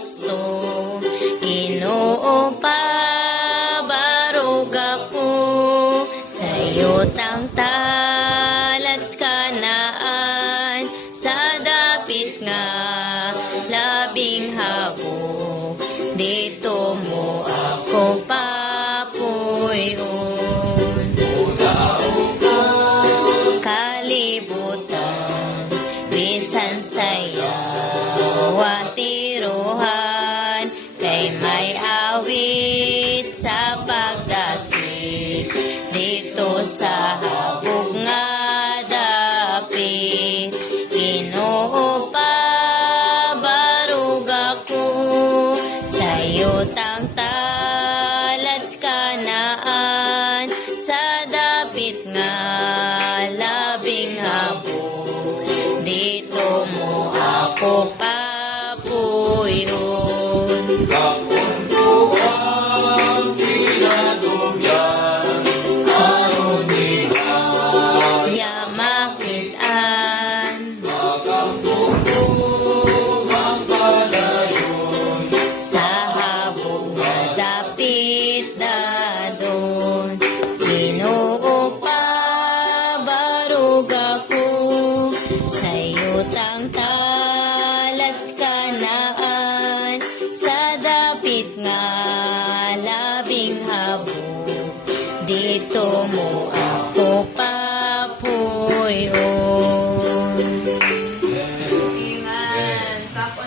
gusto. Ginoo pabarog ako sayo tang talads kanaan sa dapit nga labing habo. Dito mo ako papuyon. Kalibutan bisan sayaw at tiruhan, kay may awit sa pagdasig dito sa habog nga dapit. Ginoo pabarog ako sayo tang talads kanaan sa dapit nga labing habo. Dito mo ako papuyon. Sa mundo ang dinadumyan, aron niya Makitaan makampumpong ang padayon. sa habog nga dapit dadon. Ginoo pabarog ako sayo tang talads kanaan sa dapit nga labing habo. Dito mo